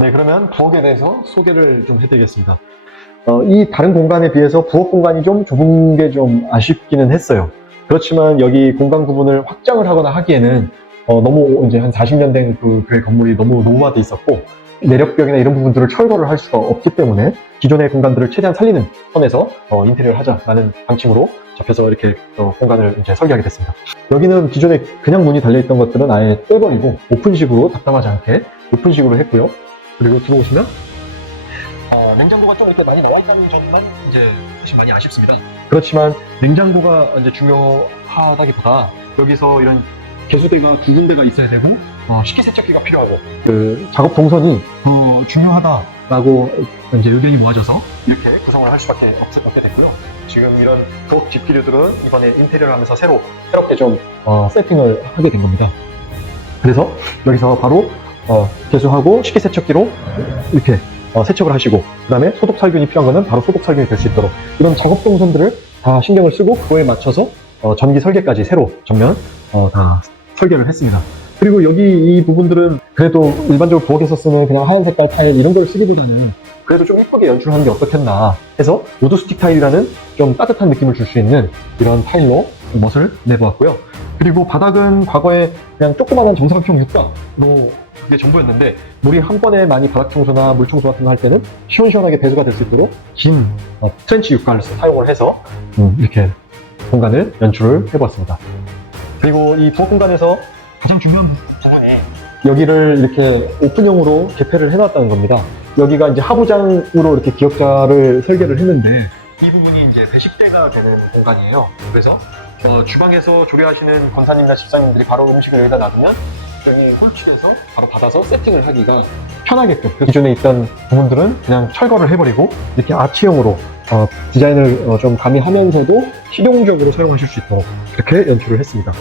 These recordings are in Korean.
네, 그러면 부엌에 대해서 소개를 좀 해드리겠습니다. 이 다른 공간에 비해서 부엌 공간이 좀 좁은 게 좀 아쉽기는 했어요. 그렇지만 여기 공간 구분을 확장을 하거나 하기에는 너무 이제 한 40년 된 그 교회 건물이 너무 노후화돼 있었고, 내력벽이나 이런 부분들을 철거를 할 수가 없기 때문에 기존의 공간들을 최대한 살리는 선에서 인테리어를 하자라는 방침으로 잡혀서 이렇게 공간을 이제 설계하게 됐습니다. 여기는 기존에 그냥 문이 달려있던 것들은 아예 떼버리고 오픈식으로, 답답하지 않게 오픈식으로 했고요. 그리고 들어오시면 냉장고가 좀 이렇게 많이 나와 있다는 점만 이제 사실 많이 아쉽습니다. 그렇지만 냉장고가 이제 중요하다기보다 여기서 이런 개수대가 두 군데가 있어야 되고 식기세척기가 필요하고 그 작업 동선이 더 중요하다라고 이제 의견이 모아져서 이렇게 구성을 할 수밖에 없게 됐고요. 지금 이런 부엌 집기류들은 이번에 인테리어를 하면서 새롭게 좀 세팅을 하게 된 겁니다. 그래서 여기서 바로 개수하고 식기세척기로 이렇게 세척을 하시고, 그 다음에 소독 살균이 필요한 거는 바로 소독 살균이 될 수 있도록 이런 작업 동선들을 다 신경을 쓰고 그거에 맞춰서 전기 설계까지 새로 전면 다 설계를 했습니다. 그리고 여기 이 부분들은 그래도 일반적으로 부엌에서 쓰는 그냥 하얀 색깔 타일 이런 걸 쓰기보다는 그래도 좀 이쁘게 연출하는 게 어떻겠나 해서 우드 스틱 타일이라는 좀 따뜻한 느낌을 줄 수 있는 이런 타일로 멋을 내보았고요. 그리고 바닥은 과거에 그냥 조그마한 정사각형 육가로 그게 전부였는데, 물이 한 번에 많이 바닥 청소나 물 청소 같은 거 할 때는 시원시원하게 배수가 될 수 있도록 긴 트렌치 육가를 사용을 해서 이렇게 공간을 연출을 해보았습니다. 그리고 이 부엌 공간에서 가장 중요한 부분에 여기를 이렇게 오픈형으로 개폐를 해놨다는 겁니다. 여기가 이제 하부장으로 이렇게 기역자를 설계를 했는데, 이 부분이 이제 배식대가 되는 공간이에요. 그래서 주방에서 조리하시는 권사님이나 집사님들이 바로 음식을 여기다 놔두면 여기 홀쭉에서 바로 받아서 세팅을 하기가 편하게끔, 기존에 있던 부분들은 그냥 철거를 해버리고 이렇게 아치형으로 디자인을 좀 가미하면서도 실용적으로 사용하실 수 있도록 이렇게 연출을 했습니다.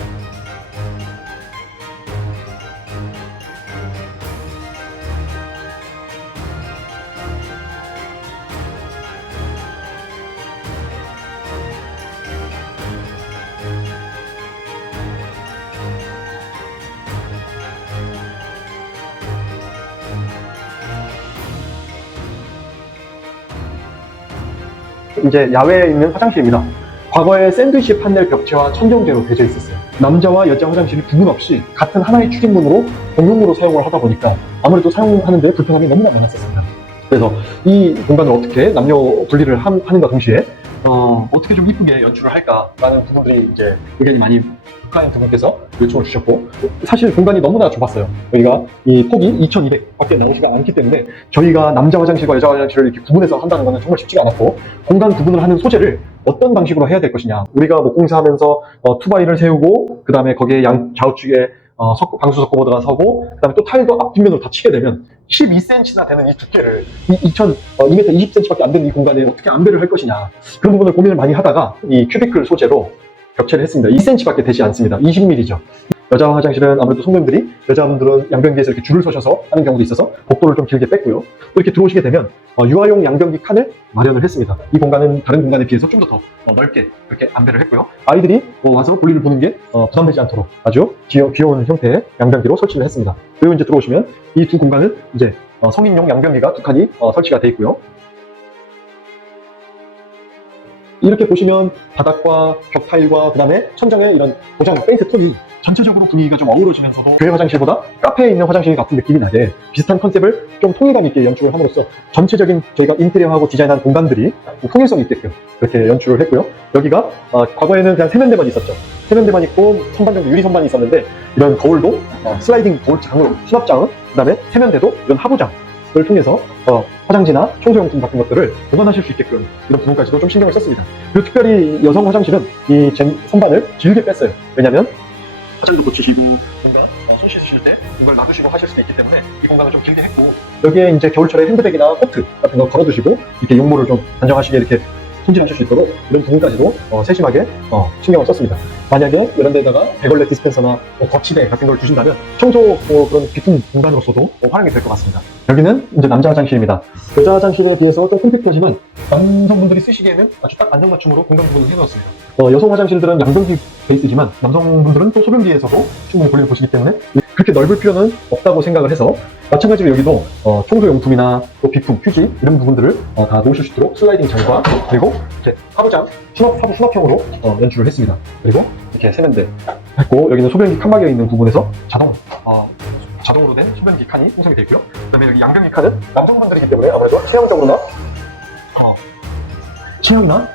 이제 야외에 있는 화장실입니다. 과거에 샌드위치 판넬 벽체와 천정재로 되어 있었어요. 남자와 여자 화장실이 구분 없이 같은 하나의 출입문으로 공용으로 사용을 하다 보니까 아무래도 사용하는데 불편함이 너무나 많았었습니다. 그래서 이 공간을 어떻게 남녀 분리를 하는가 동시에 어떻게 좀 이쁘게 연출을 할까라는 부분들이 이제 의견이 많이 클라이언트 분께서 요청을 주셨고, 사실 공간이 너무나 좁았어요. 여기가 이 폭이 2200밖에 나오지가 않기 때문에 저희가 남자 화장실과 여자 화장실을 이렇게 구분해서 한다는 것은 정말 쉽지가 않았고, 공간 구분을 하는 소재를 어떤 방식으로 해야 될 것이냐, 우리가 목공사하면서 투바이를 세우고 그 다음에 거기에 좌우측에 방수 석고보드가 서고 그 다음에 또 타일도 앞뒷면으로 다 치게 되면 12cm나 되는 이 두께를 2m 20cm밖에 안 되는 이 공간에 어떻게 안배를 할 것이냐, 그런 부분을 고민을 많이 하다가 이 큐비클 소재로 벽체를 했습니다. 2cm밖에 되지 않습니다. 20mm죠. 여자 화장실은 아무래도 성도님들이, 여자분들은 양변기에서 이렇게 줄을 서셔서 하는 경우도 있어서 복도를 좀 길게 뺐고요. 또 이렇게 들어오시게 되면 유아용 양변기 칸을 마련을 했습니다. 이 공간은 다른 공간에 비해서 좀 더 넓게 이렇게 안배를 했고요. 아이들이 와서 볼일을 보는 게 부담되지 않도록 아주 귀여운 형태의 양변기로 설치를 했습니다. 그리고 이제 들어오시면 이 두 공간은 이제 성인용 양변기가 두 칸이 설치가 되어 있고요. 이렇게 보시면 바닥과 벽 타일과 그 다음에 천장에 이런 고정 페인트 톤이 전체적으로 분위기가 좀 어우러지면서도 교회 화장실보다 카페에 있는 화장실 같은 느낌이 나게 비슷한 컨셉을 좀 통일감 있게 연출을 함으로써 전체적인 저희가 인테리어하고 디자인한 공간들이 통일성 있게끔 그렇게 연출을 했고요. 여기가 과거에는 그냥 세면대만 있었죠. 세면대만 있고 선반 정도 유리 선반이 있었는데, 이런 거울도 슬라이딩 거울장으로, 수납장은, 그 다음에 세면대도 이런 하부장 을 통해서 화장지나 청소용품 같은 것들을 보관하실 수 있게끔 이런 부분까지도 좀 신경을 썼습니다. 그리고 특별히 여성 화장실은 이 선반을 길게 뺐어요. 왜냐면 화장도 고치시고 뭔가 손 씻으실 때 이걸 놔두시고 하실 수도 있기 때문에 이 공간을 좀 길게 했고, 여기에 이제 겨울철에 핸드백이나 코트 같은 거 걸어두시고 이렇게 용모를 좀 단정하시게 이렇게 손질하실 수 있도록 이런 부분까지도 세심하게 신경을 썼습니다. 만약에 이런 데다가 배걸레 디스펜서나 거치대 같은 걸 주신다면 청소 그런 깊은 공간으로서도 활용이 될 것 같습니다. 여기는 이제 남자 화장실입니다. 여자 화장실에 비해서 좀 컴팩트하지만 남성분들이 쓰시기에는 아주 딱 안정맞춤으로 공간 구분을 해놓았습니다. 여성 화장실들은 양변기 베이스지만 남성분들은 또 소변기에서도 충분히 볼일을 보시기 때문에 그렇게 넓을 필요는 없다고 생각을 해서 마찬가지로 여기도 청소용품이나 또 비품, 휴지 이런 부분들을 다 놓으실 수 있도록 슬라이딩 장과 그리고 이렇게 하부장, 수납형으로 연출을 했습니다. 그리고 이렇게 세면대 했고 여기는 소변기 칸막이에 있는 부분에서 자동으로 된 소변기 칸이 형성이 되어 있고요. 그다음에 여기 양변기 칸은 남성분들이기 때문에 아무래도 체형적으로나 체형이나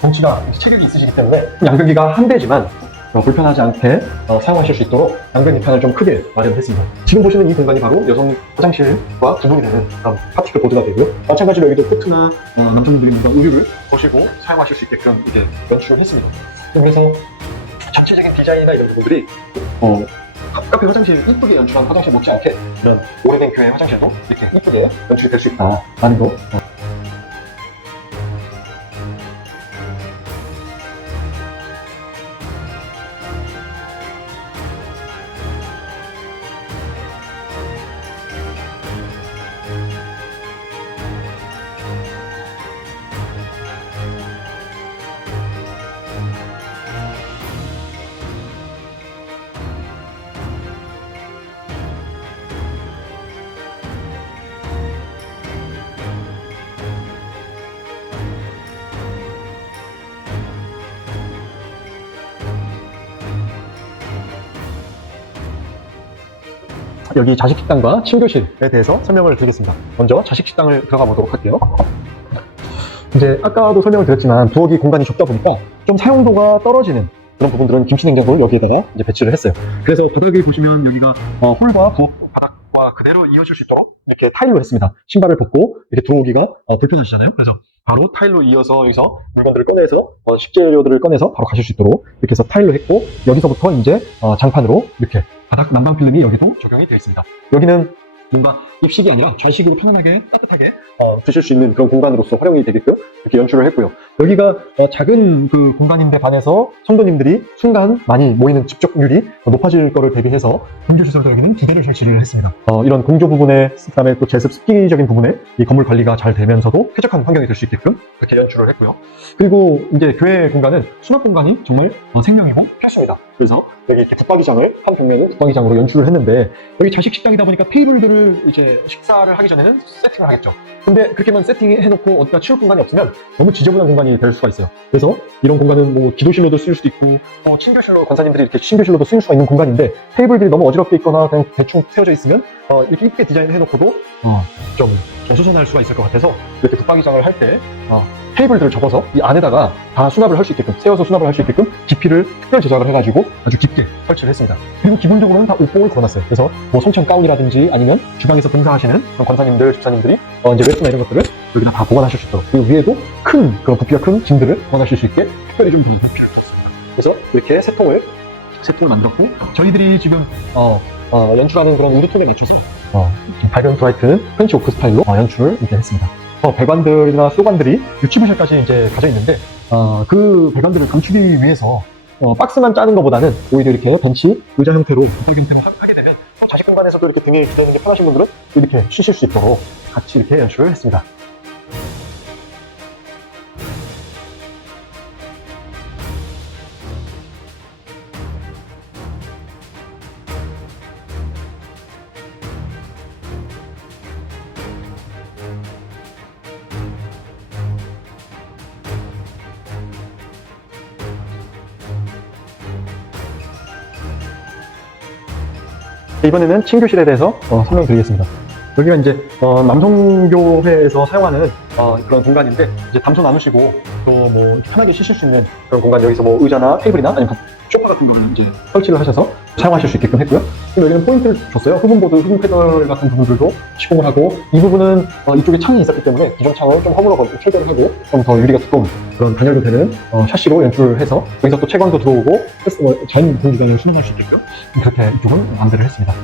덩치가 체격이 있으시기 때문에 양변기가 한 대지만 불편하지 않게 사용하실 수 있도록 양변기 칸을 좀 크게 마련했습니다. 지금 보시는 이 공간이 바로 여성 화장실과 구분이 되는 파티클 보드가 되고요. 마찬가지로 여기도 코트나 남성분들이 뭔가 의류를 거시고 사용하실 수 있게끔 이렇게 연출을 했습니다. 그래서 전체적인 디자인이나 이런 부분들이 카페 화장실 이쁘게 연출한 화장실 못지않게 이런 오래된 교회 화장실도 이렇게 이쁘게 연출이 될 수 있다라는 거. 여기 자식식당과 친교실에 대해서 설명을 드리겠습니다. 먼저 자식식당을 들어가 보도록 할게요. 이제 아까도 설명을 드렸지만 부엌이 공간이 좁다 보니까 좀 사용도가 떨어지는 그런 부분들은 김치냉장고를 여기에다가 이제 배치를 했어요. 그래서 바닥을 보시면 여기가 홀과 부엌 바닥과 그대로 이어질 수 있도록 이렇게 타일로 했습니다. 신발을 벗고 이렇게 들어오기가 불편하시잖아요. 그래서 바로 타일로 이어서 여기서 물건들을 꺼내서 식재료들을 꺼내서 바로 가실 수 있도록 이렇게 해서 타일로 했고 여기서부터 이제 장판으로 이렇게 바닥 난방 필름이 여기도 적용이 되어 있습니다. 여기는 뭔가 입식이 아니라 좌식으로 편안하게 따뜻하게 드실 수 있는 그런 공간으로서 활용이 되게끔 이렇게 연출을 했고요. 여기가 작은 그 공간인데 반해서 성도님들이 순간 많이 모이는 집적률이 높아질 거를 대비해서 공조시설도 여기는 2대를 설치를 했습니다. 이런 공조 부분에 그다음에 또 제습 습기적인 부분에 이 건물 관리가 잘 되면서도 쾌적한 환경이 될 수 있게끔 이렇게 연출을 했고요. 그리고 이제 교회 공간은 수납 공간이 정말 생명이고 필수입니다. 그래서 여기 이렇게 붙박이장을 한 동면은 붙박이장으로 연출을 했는데 여기 자식 식당이다 보니까 테이블들을 이제 식사를 하기 전에는 세팅을 하겠죠. 근데 그렇게만 세팅해놓고 어디다 치울 공간이 없으면 너무 지저분한 공간이 될 수가 있어요. 그래서 이런 공간은 뭐 기도실로도 쓰일 수도 있고 친교실로 권사님들이 이렇게 친교실로도 쓰일 수가 있는 공간인데 테이블들이 너무 어지럽게 있거나 그냥 대충 세워져 있으면 이렇게 이쁘게 디자인해놓고도 좀 전수선할 수가 있을 것 같아서 이렇게 붙박이장을 할 때 테이블들을 접어서 이 안에다가 다 수납을 할 수 있게끔 세워서 수납을 할 수 있게끔 깊이를 특별 제작을 해가지고 아주 깊게 설치를 했습니다. 그리고 기본적으로는 다 옷봉을 걸어놨어요. 그래서 뭐 성청 가운이라든지 아니면 주방에서 봉사하시는 그런 권사님들, 집사님들이 이제 웨스나 이런 것들을 여기다 다 보관하실 수 있도록 그리고 위에도 큰 그런 부피가 큰 짐들을 보관하실 수 있게 특별히 좀 필요가 있습니다. 그래서 이렇게 세 통을 만들었고 저희들이 지금 연출하는 그런 우드톤에 맞춰서 발견 브라이트 프렌치 오크 스타일로 연출을 이제 했습니다. 배관들이나 소관들이 유치부실까지 이제 가져 있는데 그 배관들을 감추기 위해서 박스만 짜는 것보다는 오히려 이렇게 벤치 의자 형태로 구석 형태로 하게 되면 자식 공간에서도 이렇게 등에 기대는 게 편하신 분들은 이렇게 쉬실 수 있도록 같이 이렇게 연출을 했습니다. 이번에는 친교실에 대해서 설명드리겠습니다. 여기가 이제 남성교회에서 사용하는 그런 공간인데 이제 담소 나누시고 또 뭐 편하게 쉬실 수 있는 그런 공간 여기서 뭐 의자나 테이블이나 아니면 소파 같은 거를 이제 설치를 하셔서 사용하실 수 있게끔 했고요. 그리고 여기는 포인트를 줬어요. 흡음보드, 흡음 패널 같은 부분들도 시공을 하고 이 부분은 이쪽에 창이 있었기 때문에 기존 창을 좀 허물어 철거를 하고 좀 더 유리가 두꺼운 그런 단열도 되는 샤시로 연출을 해서 여기서 또 채광도 들어오고 자연 공기관을 순환할 수 있게끔 그렇게 이쪽은 안배를 했습니다.